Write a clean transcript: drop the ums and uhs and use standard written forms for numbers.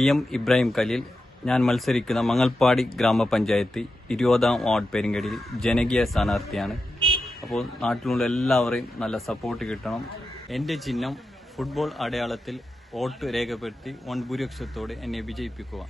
PM Ibrahim Khaleel. ഞാൻ മത്സരിക്കുന്ന മങ്ങൾപ്പാടി ഗ്രാമപഞ്ചായത്ത് 20ാം വാർഡ് പെരിങ്കടിയിൽ ജനകീയ സ്ഥാനാർത്ഥിയാണ്. അപ്പോൾ നാട്ടിലുള്ള എല്ലാവരെയും നല്ല സപ്പോർട്ട് കിട്ടണം. എൻ്റെ ചിഹ്നം ഫുട്ബോൾ അടയാളത്തിൽ വോട്ട് രേഖപ്പെടുത്തി 1 ഭൂരിപക്ഷത്തോടെ എന്നെ വിജയിപ്പിക്കുക.